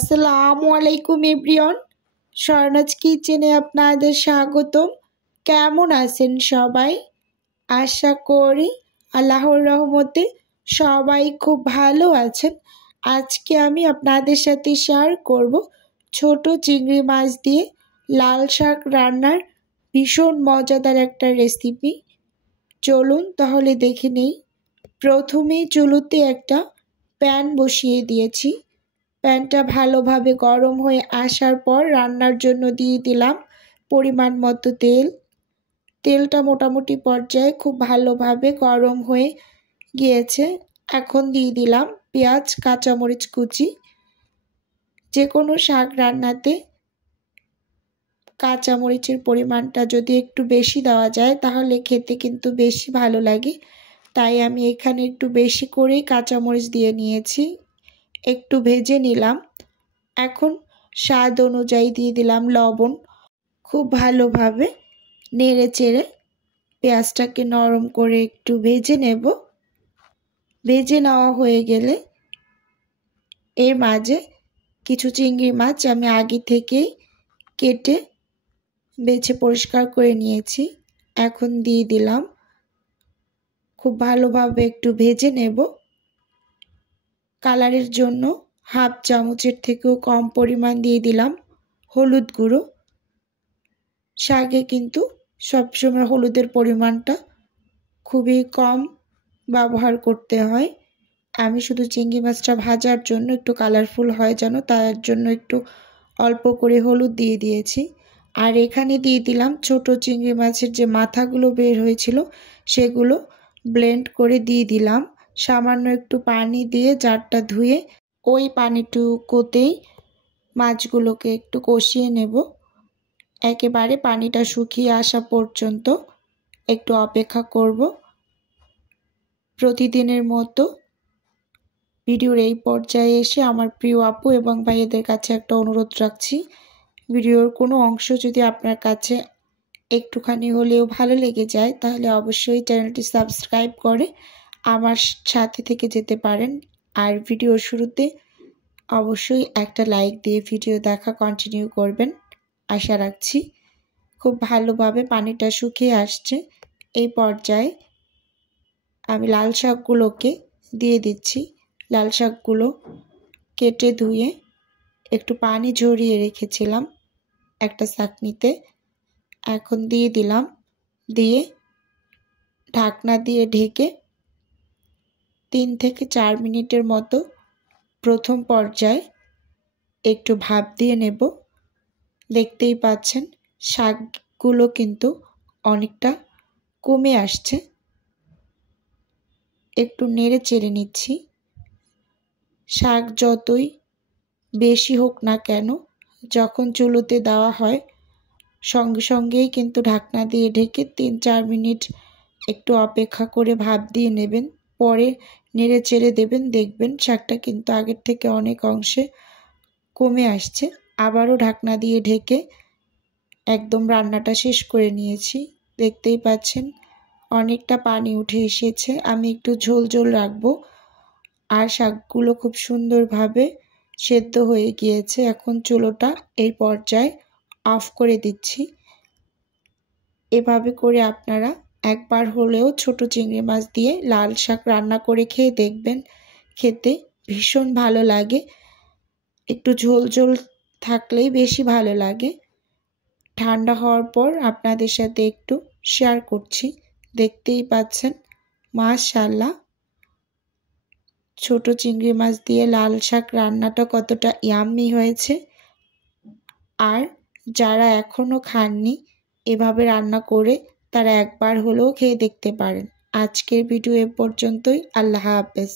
আসসালামু আলাইকুম এভরিওয়ান, স্বর্ণাজ কিচেনে আপনাদের স্বাগতম। কেমন আছেন সবাই? আশা করি আল্লাহর রহমতে সবাই খুব ভালো আছেন। আজকে আমি আপনাদের সাথে শেয়ার করব ছোট চিংড়ি মাছ দিয়ে লাল শাক রান্নার ভীষণ মজাদার একটা রেসিপি। চলুন তাহলে দেখে নেই। প্রথমেই চুলোতে একটা প্যান বসিয়ে দিয়েছি। প্যানটা ভালোভাবে গরম হয়ে আসার পর রান্নার জন্য দিয়ে দিলাম পরিমাণ মতো তেল। তেলটা মোটামুটি পর্যায়ে খুব ভালোভাবে গরম হয়ে গিয়েছে। এখন দিয়ে দিলাম পেঁয়াজ, কাঁচামরিচ কুচি। যে কোনো শাক রান্নাতে কাঁচামরিচের পরিমাণটা যদি একটু বেশি দেওয়া যায় তাহলে খেতে কিন্তু বেশি ভালো লাগে, তাই আমি এখানে একটু বেশি করেই কাঁচামরিচ দিয়ে নিয়েছি। একটু ভেজে নিলাম। এখন স্বাদ অনুযায়ী দিয়ে দিলাম লবণ। খুব ভালোভাবে নেড়ে চেড়ে পেঁয়াজটাকে নরম করে একটু ভেজে নেব। ভেজে নেওয়া হয়ে গেলে এর মাঝে কিছু চিংড়ি মাছ আমি আগে থেকেই কেটে বেছে পরিষ্কার করে নিয়েছি। এখন দিয়ে দিলাম। খুব ভালোভাবে একটু ভেজে নেব। কালারের জন্য হাফ চামচের থেকেও কম পরিমাণ দিয়ে দিলাম হলুদ গুঁড়ো। শাকে কিন্তু সবসময় হলুদের পরিমাণটা খুবই কম ব্যবহার করতে হয়। আমি শুধু চিংড়ি মাছটা ভাজার জন্য একটু কালারফুল হয় যেন, তার জন্য একটু অল্প করে হলুদ দিয়ে দিয়েছি। আর এখানে দিয়ে দিলাম ছোট চিংড়ি মাছের যে মাথাগুলো বের হয়েছিল সেগুলো ব্লেন্ড করে দিয়ে দিলাম। সামান্য একটু পানি দিয়ে জারটা ধুয়ে ওই পানিটুকুতেই মাছগুলোকে একটু কষিয়ে নেব। একেবারে পানিটা শুকিয়ে আসা পর্যন্ত একটু অপেক্ষা করব। প্রতিদিনের মতো ভিডিওর এই পর্যায়ে এসে আমার প্রিয় আপু এবং ভাইয়েদের কাছে একটা অনুরোধ রাখছি, ভিডিওর কোনো অংশ যদি আপনার কাছে একটুখানি হলেও ভালো লেগে যায় তাহলে অবশ্যই চ্যানেলটি সাবস্ক্রাইব করে আমার সাথে থেকে যেতে পারেন। আর ভিডিওর শুরুতে অবশ্যই একটা লাইক দিয়ে ভিডিও দেখা কন্টিনিউ করবেন আশা রাখছি। খুব ভালোভাবে পানিটা শুকিয়ে আসছে। এই পর্যায়ে আমি লাল শাকগুলোকে দিয়ে দিচ্ছি। লাল শাকগুলো কেটে ধুয়ে একটু পানি ঝরিয়ে রেখেছিলাম একটা ছাঁকনিতে। এখন দিয়ে দিলাম। দিয়ে ঢাকনা দিয়ে ঢেকে 3 থেকে 4 মিনিটের মতো প্রথম পর্যায়ে একটু ভাপ দিয়ে নেব। দেখতেই পাচ্ছেন শাকগুলো কিন্তু অনেকটা কমে আসছে। একটু নেড়ে চেড়ে নিচ্ছি। শাক যতই বেশি হোক না কেন, যখন চুলোতে দেওয়া হয় সঙ্গে সঙ্গেই কিন্তু ঢাকনা দিয়ে ঢেকে 3-4 মিনিট একটু অপেক্ষা করে ভাপ দিয়ে নেবেন। পরে নেড়ে চেড়ে দেবেন, দেখবেন শাকটা কিন্তু আগের থেকে অনেক অংশে কমে আসছে। আবারও ঢাকনা দিয়ে ঢেকে একদম রান্নাটা শেষ করে নিয়েছি। দেখতেই পাচ্ছেন অনেকটা পানি উঠে এসেছে। আমি একটু ঝোল ঝোল রাখবো। আর শাকগুলো খুব সুন্দরভাবে সেদ্ধ হয়ে গিয়েছে। এখন চুলোটা এই পর্যায়ে অফ করে দিচ্ছি। এভাবে করে আপনারা একবার হলেও ছোট চিংড়ি মাছ দিয়ে লাল শাক রান্না করে খেয়ে দেখবেন, খেতে ভীষণ ভালো লাগে। একটু ঝোল ঝোল থাকলেই বেশি ভালো লাগে। ঠান্ডা হওয়ার পর আপনাদের সাথে একটু শেয়ার করছি। দেখতেই পাচ্ছেন মাশাআল্লাহ ছোট চিংড়ি মাছ দিয়ে লাল শাক রান্নাটা কতটা ইয়াম্মি হয়েছে। আর যারা এখনও খাননি এভাবে রান্না করে তারা একবার হলেও খেয়ে দেখতে পারেন। আজকের ভিডিও এ পর্যন্তই। আল্লাহ হাফেজ।